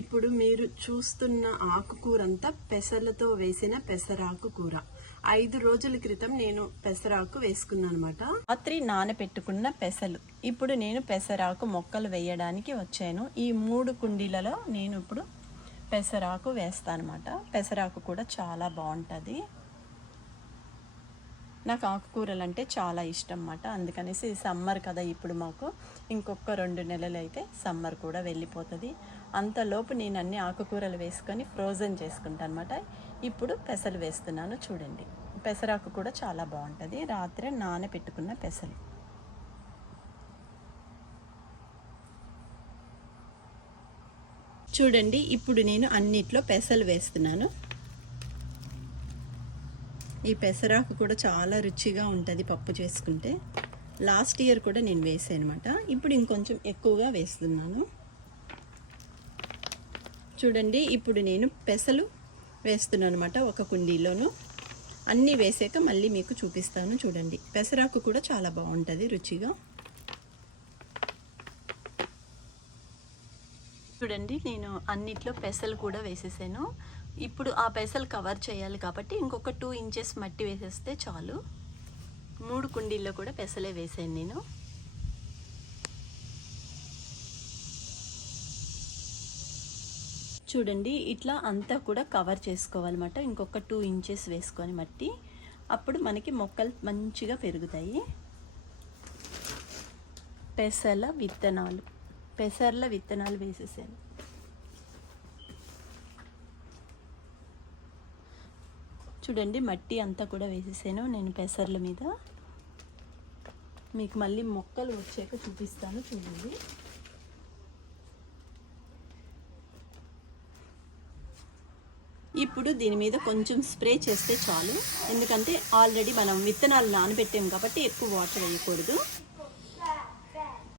ఇప్పుడు మీరు చూస్తున్న ఆకుకూరంతా పెసర్లతో వేసిన పెసరాకు కూర. 5 రోజుల క్రితం నేను పెసరాకు వేసుకున్నాను అనమాట. రాత్రి నానబెట్టుకున్న పెసలు. ఇప్పుడు నేను పెసరాకు మొక్కలు వేయడానికి వచ్చాను. ఈ 3 కుండీలలో నేను ఇప్పుడు పెసరాకు వేస్తాను అనమాట. పెసరాకు కూడా చాలా బాగుంటుంది. నాకు ఆకుకూరలు అంటే చాలా ఇష్టం అన్నమాట. అందుకనేసి సమ్మర్ కదా ఇప్పుడు మాకు, ఇంకొక 2 నెలలు అయితే సమ్మర్ కూడా వెళ్ళిపోతుంది. అంతలోపు నేను అన్ని ఆకుకూరలు వేసుకొని ఫ్రోజన్ చేసుకుంటాను అనమాట. ఇప్పుడు పెసలు వేస్తున్నాను చూడండి. పెసరాకు కూడా చాలా బాగుంటుంది. రాత్రి నానబెట్టుకున్న పెసలు. చూడండి, ఇప్పుడు నేను అన్నిట్లో పెసలు వేస్తున్నాను. ఈ పెసరాకు కూడా చాలా రుచిగా ఉంటుంది పప్పు చేసుకుంటే. లాస్ట్ ఇయర్ కూడా నేను వేసాను అనమాట. ఇప్పుడు ఇంకొంచెం ఎక్కువగా వేస్తున్నాను. చూడండి, ఇప్పుడు నేను పెసలు వేస్తున్నాను అనమాట ఒక కుండీలోను. అన్నీ వేసాక మళ్ళీ మీకు చూపిస్తాను చూడండి. పెసరాకు కూడా చాలా బాగుంటుంది రుచిగా. చూడండి, నేను అన్నిట్లో పెసలు కూడా వేసేసాను. ఇప్పుడు ఆ పెసలు కవర్ చేయాలి కాబట్టి ఇంకొక 2 ఇంచెస్ మట్టి వేసేస్తే చాలు. 3 కుండీల్లో కూడా పెసలే వేసాను నేను. చూడండి, ఇట్లా అంతా కూడా కవర్ చేసుకోవాలన్నమాట. ఇంకొక 2 ఇంచెస్ వేసుకొని మట్టి, అప్పుడు మనకి మొక్కలు మంచిగా పెరుగుతాయి. పెసర్ల విత్తనాలు వేసేసాను. చూడండి, మట్టి అంతా కూడా వేసేసాను నేను పెసర్ల మీద. మీకు మళ్ళీ మొక్కలు వచ్చాక చూపిస్తాను చూడండి. ఇప్పుడు దీని మీద కొంచెం స్ప్రే చేస్తే చాలు. ఎందుకంటే ఆల్రెడీ మనం విత్తనాలు నానబెట్టాం కాబట్టి ఎక్కువ వాటర్ వేయకూడదు.